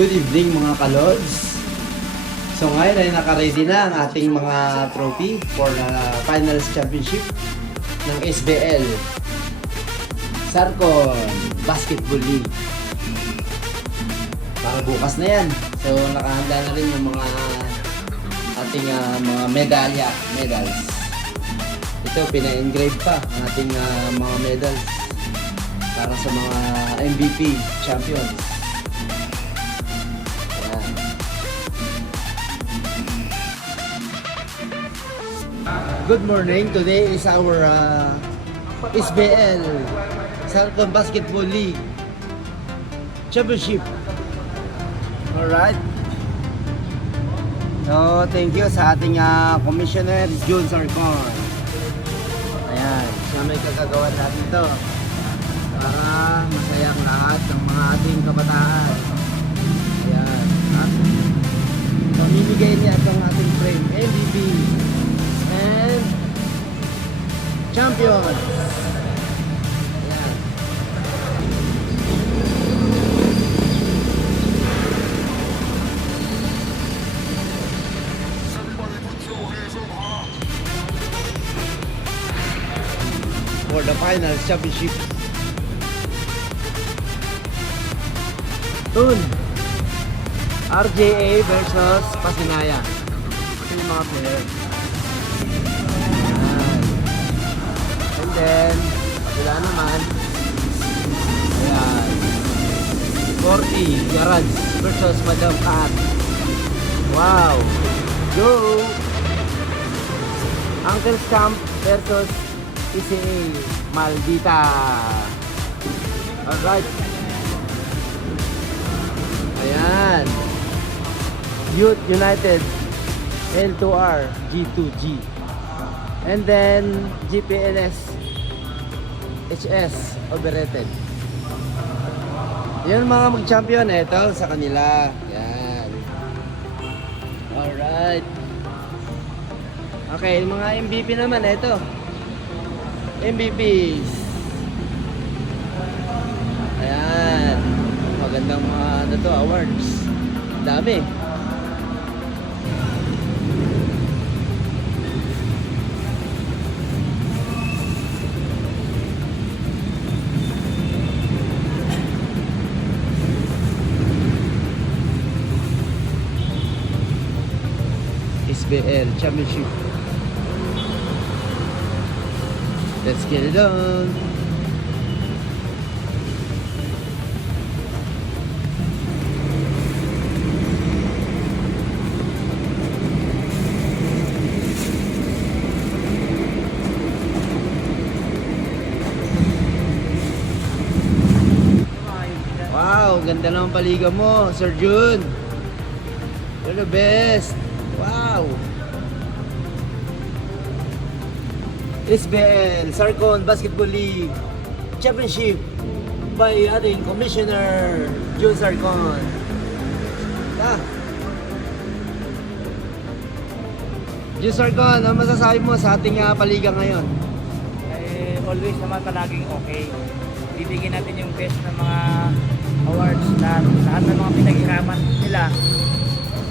Good evening mga kalods. So ngayon ay naka-ready na ang ating mga trophy for finals championship ng SBL Sarcon Basketball League. Para bukas na yan. So nakahanda na rin yung mga ating mga medals. Ito pina-engrave pa ang ating mga medals para sa mga MVP champions. Good morning. Today is our SBL Sarcon Basketball League Championship. Alright. So, thank you sa ating Commissioner June Sarcon. Ayan. Siya may kagagawa natin ito para masaya ang lahat ng mga ating kabataan. Ayan. Pamimigay niya itong ating frame MVP and champion. Ayan. For the final championship. Tun RJA versus Pasinaya. Ito yung mga player. And then, wala naman. Ayan. 40 Garage versus Madam Kat. Wow. Go! Uncle Camp versus PCA Maldita. Alright. Ayan. Youth United L2R G2G. And then GPNS HS overrated. Yan mga mag-champion. Ito sa kanila. Yan. Alright. Okay, mga MVP naman. Ito MVPs. Ayan. Magandang mga awards. Dami. SBL Championship. Let's get it on. Wow, ganda ng paliga mo, Sir June. You're the best. Wow! SBL Sarcon Basketball League Championship by ating Commissioner June Sarcon. June Sarcon, ano masasabi mo sa ating paliga ngayon? Always naman palaging okay. Bibigyan natin yung best ng mga awards na lahat ng mga pinaghirapan nila.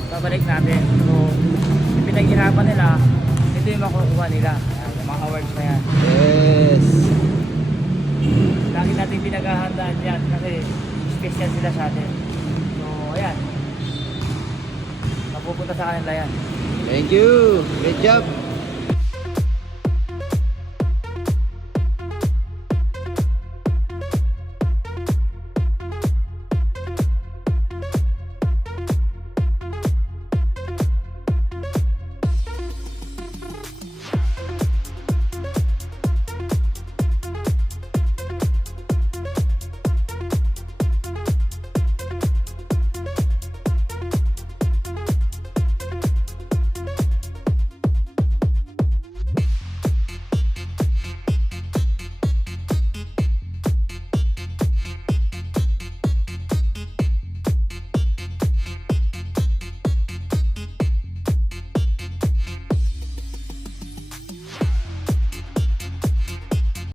Babalik natin. So, yung pinaghirapan nila, ito yung makukuha nila. Yung mga awards na yan. Yes! Lagi natin pinaghahandaan yan kasi special sila sa atin. So, ayan. Mapupunta sa kanila yan. Thank you! Great job!